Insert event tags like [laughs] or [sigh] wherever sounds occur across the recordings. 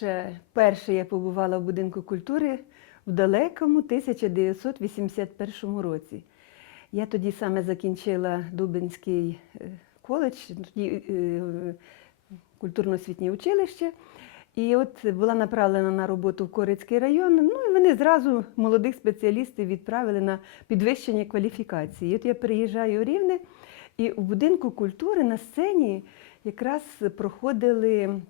Перше, перше я побувала в будинку культури в далекому 1981 році. Я тоді саме закінчила Дубинський е, коледж, тоді е, культурно-освітнє училище. І от була направлена на роботу в Корицький район. Ну і вони зразу молодих спеціалістів відправили на підвищення кваліфікації. І от я приїжджаю у Рівне, і в будинку культури на сцені якраз проходили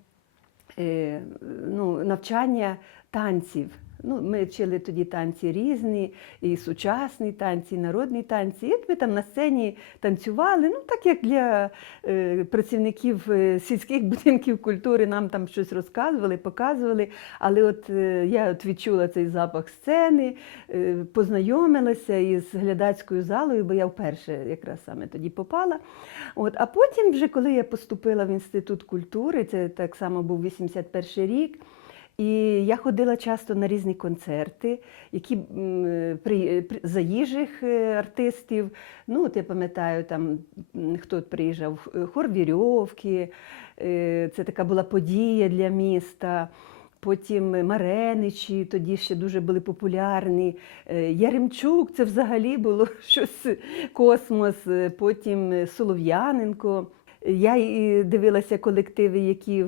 ну, навчання танців. Ну, ми вчили тоді танці різні, і сучасні танці, і народні танці. І ми там на сцені танцювали, ну так як для е, працівників е, сільських [laughs] будинків культури нам там щось розказували, показували. Але от е, я от відчула цей запах сцени, е, познайомилася із глядацькою залою, бо я вперше якраз саме тоді попала. От, а потім, вже коли я поступила в інститут культури, це так само був 81 рік. І я ходила часто на різні концерти, які при, при, заїжджих е, артистів. Ну, от я пам'ятаю, там хто приїжджав, е, хор Вірьовки, е, це така була подія для міста. Потім Мареничі, тоді ще дуже були популярні. Яремчук, це взагалі було [laughs] щось космос. Потім Солов'яненко. Я дивилася колективи, які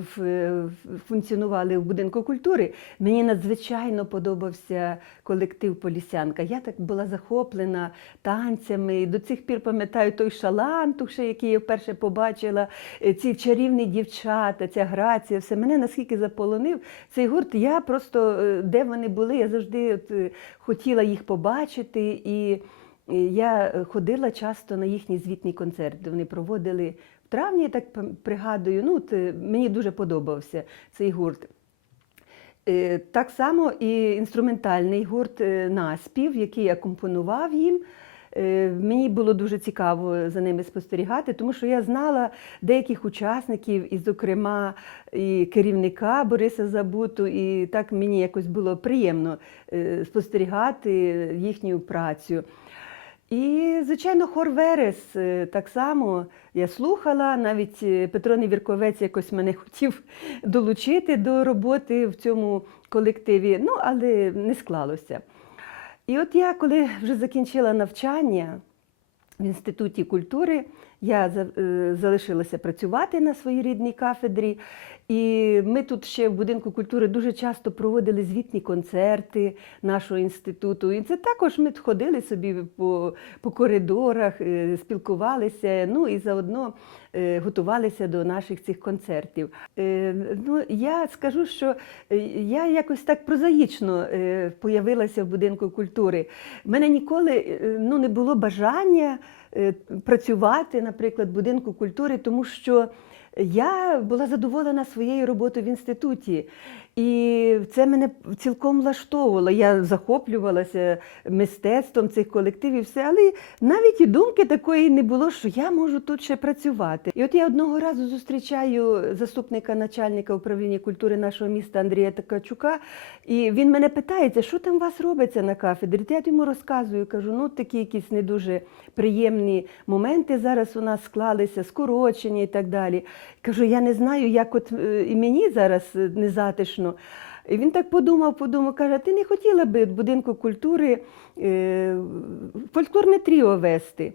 функціонували в будинку культури. Мені надзвичайно подобався колектив Полісянка. Я так була захоплена танцями. До цих пір пам'ятаю той шалантух, який я вперше побачила, е, ці чарівні дівчата, ця грація, все мене наскільки заполонив цей гурт. Я просто е, де вони були, я завжди от, е, хотіла їх побачити. І я е, ходила часто на їхні звітні концерти. Вони проводили в травні, я так пригадую. Ну, е, мені дуже подобався цей гурт. Е, Так само і інструментальний гурт наспів, який я компонував їм. Мені було дуже цікаво за ними спостерігати, тому що я знала деяких учасників, і, зокрема, і керівника Бориса Забуту, і так мені якось було приємно спостерігати їхню працю. І, звичайно, хор Верес е, так само я слухала. Навіть е, Петро Невірковець якось мене [laughs] хотів долучити до роботи в цьому колективі, ну, але не склалося. І от я, коли вже закінчила навчання в Інституті культури, я е, залишилася працювати на своїй рідній кафедрі. І ми тут ще в будинку культури дуже часто проводили звітні концерти нашого інституту. І це також ми ходили собі по, по коридорах, е, спілкувалися, ну і заодно е, готувалися до наших цих концертів. Е, Ну, я скажу, що я якось так прозаїчно появилася в будинку культури. У мене ніколи ну, не було бажання працювати, наприклад, в будинку культури, тому що я була задоволена своєю роботою в інституті. І це мене цілком влаштовувало. Я захоплювалася мистецтвом цих колективів, все, але навіть і думки такої не було, що я можу тут ще працювати. І от я одного разу зустрічаю заступника начальника управління культури нашого міста Андрія Такачука, і він мене питається, що там у вас робиться на кафедрі. Я йому розказую, кажу, ну такі якісь не дуже приємні моменти зараз у нас склалися, скорочення і так далі. Кажу, я не знаю, як от е, і мені зараз е, незатишно. І він так подумав, подумав, каже, ти не хотіла би в будинку культури е, фольклорне тріо вести.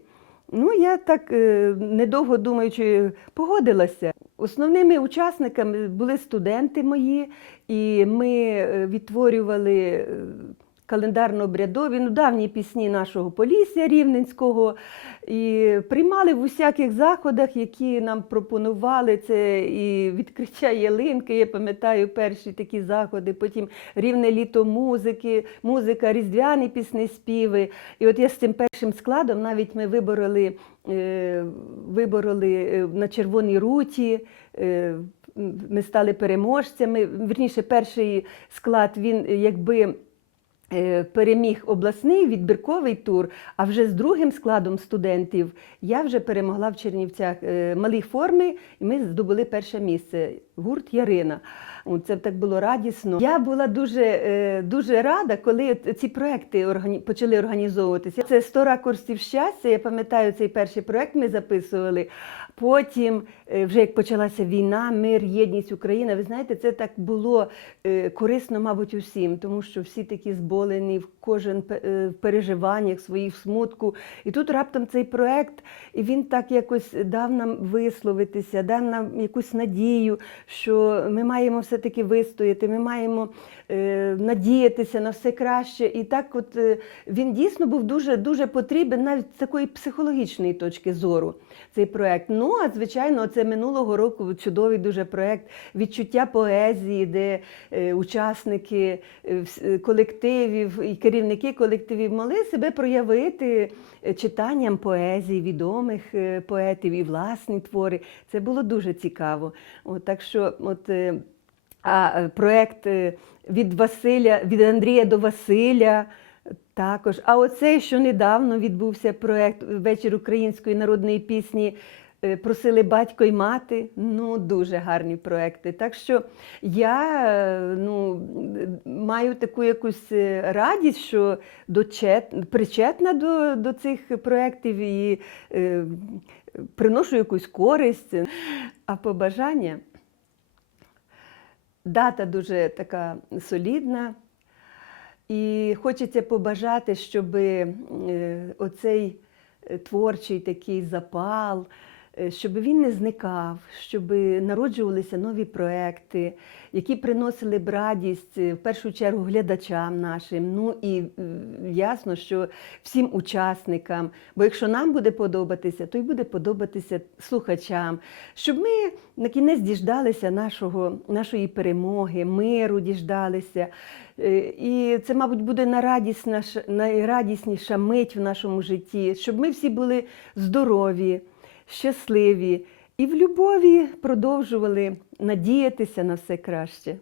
Ну, я так е, недовго думаючи, погодилася. Основними учасниками були студенти мої, і ми е, відтворювали е, календарно-обрядові, ну, давні пісні нашого Полісся Рівненського. І приймали в усяких заходах, які нам пропонували. Це і відкриття ялинки, я пам'ятаю перші такі заходи, потім рівне літо музики, музика, різдвяні пісні, співи. І от я з цим першим складом навіть ми вибороли, е, вибороли е, на Червоній руті. е, Ми стали переможцями. Вірніше, перший склад він якби. Е, Переміг обласний відбірковий тур, а вже з другим складом студентів я вже перемогла в Чернівцях е, малі форми, і ми здобули перше місце. Гурт Ярина. Це так було радісно. Я була дуже, е, дуже рада, коли ці проекти почали організовуватися. Це 100 ракурсів щастя. Я пам'ятаю, цей перший проект ми записували. Потім, е, вже як почалася війна, мир, єдність Україна. Ви знаєте, це так було е, корисно, мабуть, усім, тому що всі такі зболені, в кожен в переживаннях своїх смутку. І тут раптом цей проект, і він так якось дав нам висловитися, дав нам якусь надію, що ми маємо все-таки вистояти, ми маємо е, надіятися на все краще. І так, от е, він дійсно був дуже дуже потрібен навіть з такої психологічної точки зору. Цей проект. Ну а звичайно, це минулого року чудовий дуже проект відчуття поезії, де е, учасники колективів і керівники колективів могли себе проявити читанням поезії відомих поетів і власні твори. Це було дуже цікаво. От, так що, от, а е, проект е, від Василя, від Андрія до Василя. Також, а оцей, що недавно відбувся проект вечір української народної пісні. е, Просили батько і мати. Ну, дуже гарні проекти. Так що я ну, маю таку якусь радість, що дочет, причетна до, до цих проєктів і е, приношу якусь користь. А побажання дата дуже така солідна. І хочеться побажати, щоб е, оцей е, творчий такий запал, щоб він не зникав, щоб народжувалися нові проекти, які приносили б радість е, в першу чергу глядачам нашим. Ну і е, ясно, що всім учасникам. Бо якщо нам буде подобатися, то й буде подобатися слухачам, щоб ми на кінець діждалися нашого, нашої перемоги, миру діждалися. Е, І це, мабуть, буде найрадісна, найрадісніша мить в нашому житті, щоб ми всі були здорові, щасливі і в любові продовжували надіятися на все краще.